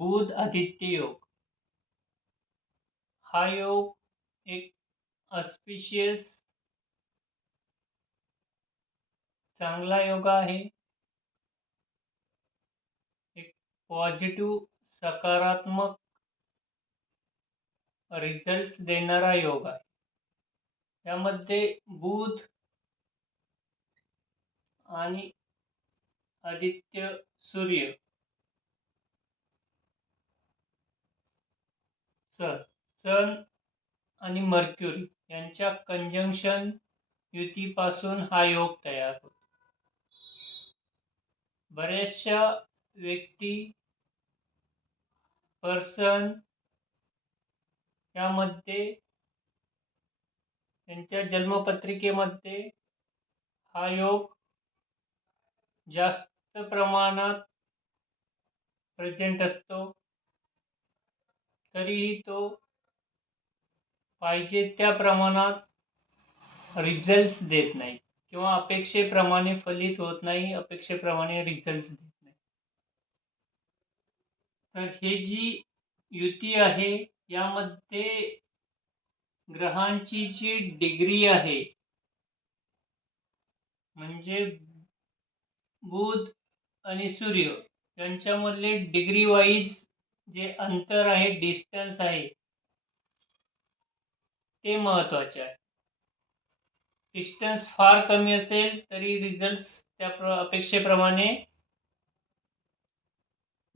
बुध आदित्य योग हा योग एक ऑस्पिशियस चांगला योग आहे. एक पॉझिटिव्ह सकारात्मक रिझल्ट्स देणारा योग आहे. यामध्ये बुध आणि आदित्य सूर्य सन आणि मर्क्युरी यांच्या कंजंक्शन युतीपासून हा योग तयार होतो. बऱ्याचशा व्यक्ती पर्सन यामध्ये त्यांच्या जन्मपत्रिकेमध्ये हा योग जास्त प्रमाणात प्रेझेंट असतो, तरीही तो पाहिजे त्या प्रमाणात रिझल्ट्स देत नाही किंवा अपेक्षेप्रमाणे फलित होत नाही, अपेक्षेप्रमाणे रिझल्ट्स देत नाही. तर हे जी युती आहे यामध्ये ग्रहांची जी डिग्री आहे, म्हणजे बुध आणि सूर्य यांच्यामधले डिग्री वाईज जे अंतर आहे, डिस्टन्स आहे, ते महत्वाचे आहे. डिस्टन्स फार कमी असेल तरी रिझल्ट त्या अपेक्षेप्रमाणे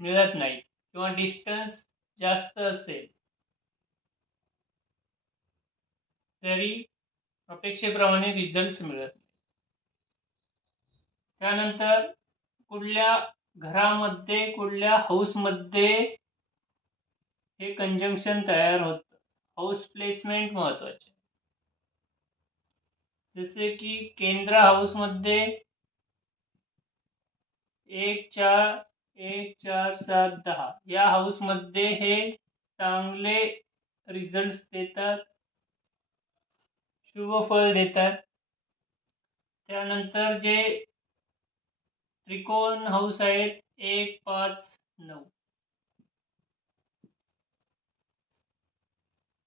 मिळत नाही, किंवा डिस्टन्स जास्त असेल तरी अपेक्षेप्रमाणे रिझल्ट मिळत नाही. त्यानंतर कुठल्या घरामध्ये, कुठल्या हाऊसमध्ये हे कंजंक्शन तयार होतं, हाऊस प्लेसमेंट महत्वाचे. जसे की केंद्र हाऊसमध्ये 1, 4, 7, 10 या हाऊसमध्ये हे चांगले रिझल्ट देतात, शुभ फळ देतात. त्यानंतर जे त्रिकोण हाऊस आहेत 1, 5, 9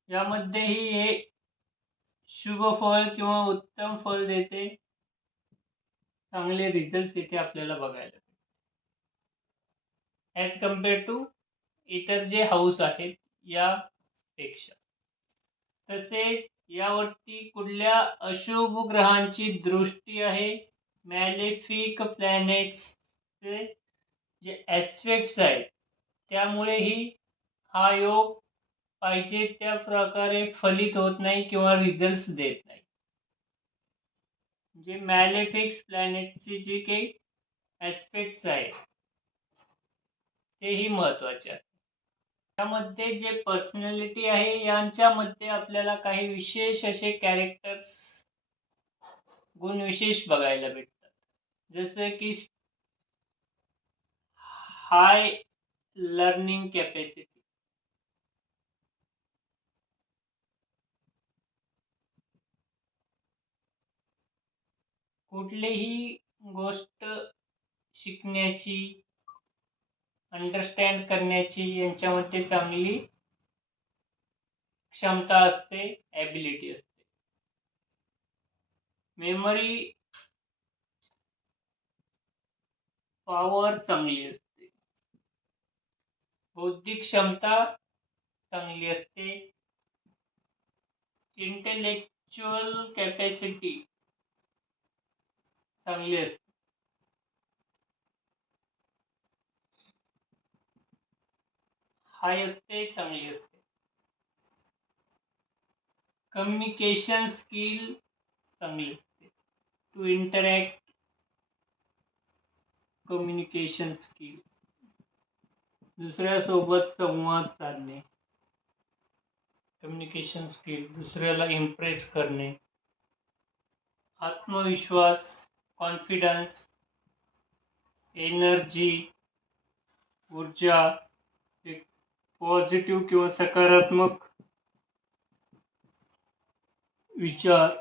यामध्येही हे शुभ फळ किंवा उत्तम फळ देते, चांगले रिझल्ट इथे आपल्याला बघायला ॲज कम्पेअर टू इतर जे हाऊस आहेत यापेक्षा. तसेच यावरती कुठल्या अशुभ ग्रहांची दृष्टी आहे, मॅलेफिक प्लॅनेट्सचे जे ॲस्पेक्ट्स आहेत, त्यामुळेही हा योग पाहिजे त्या प्रकारे फलित होत नाही किंवा रिझल्ट देत नाही. जे मॅलेफिक प्लॅनेटची जी काही ॲस्पेक्ट्स आहेत तेही महत्वाचे आहे. त्यामध्ये जे पर्सनॅलिटी आहे यांच्यामध्ये आपल्याला काही विशेष असे कॅरेक्टर्स, गुण विशेष बघायला भेटतात. जसे की हाय लर्निंग कॅपॅसिटी, कुठलीही गोष्ट शिकण्याची, अंडरस्टँड करण्याची यांच्यामध्ये चांगली क्षमता असते, ॲबिलिटी असते. मेमरी पॉवर चांगली असते, बौद्धिक क्षमता चांगली असते, इंटेलेक्च्युअल कॅपॅसिटी चांगली असते. हाय असते, चांगली असते. कम्युनिकेशन स्किल चांगली असते, टू इंटरॅक्ट, कम्युनिकेशन स्किल, दुसऱ्यासोबत संवाद साधणे, कम्युनिकेशन स्किल, दुसऱ्याला इम्प्रेस करणे, आत्मविश्वास, कॉन्फिडन्स, एनर्जी, ऊर्जा, एक पॉझिटिव्ह किंवा सकारात्मक विचार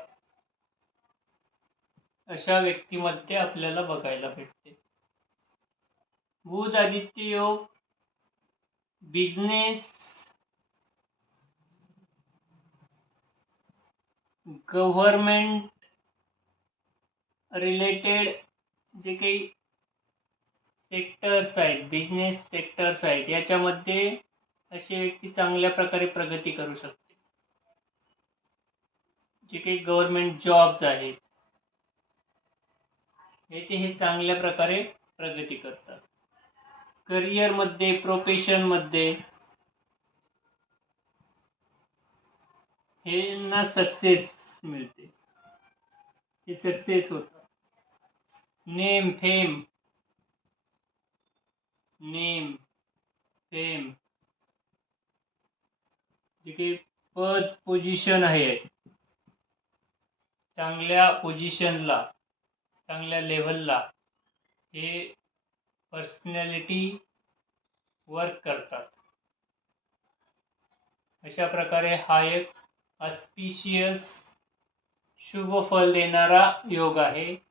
अशा व्यक्तीमध्ये आपल्याला बघायला भेटते. बुध आदित्य योग बिझनेस, गव्हर्नमेंट रिलेटेड जे काही सेक्टर्स आहेत, बिझनेस सेक्टर्स आहेत, याच्यामध्ये अशी व्यक्ती चांगल्या प्रकारे प्रगती करू शकते. जे काही गव्हर्नमेंट जॉब्स आहेत, हे चांगल्या प्रकारे प्रगती करतात. करिअरमध्ये, प्रोफेशनमध्ये हे सक्सेस मिळते, हे सक्सेस होतं. नेम फेम जे काही पद पोझिशन आहे, चांगल्या पोझिशनला, चांगल्या लेव्हलला हे पर्सनॅलिटी वर्क करतात. अशा प्रकारे हा एक ऑस्पिशियस शुभ फल देणारा योग आहे.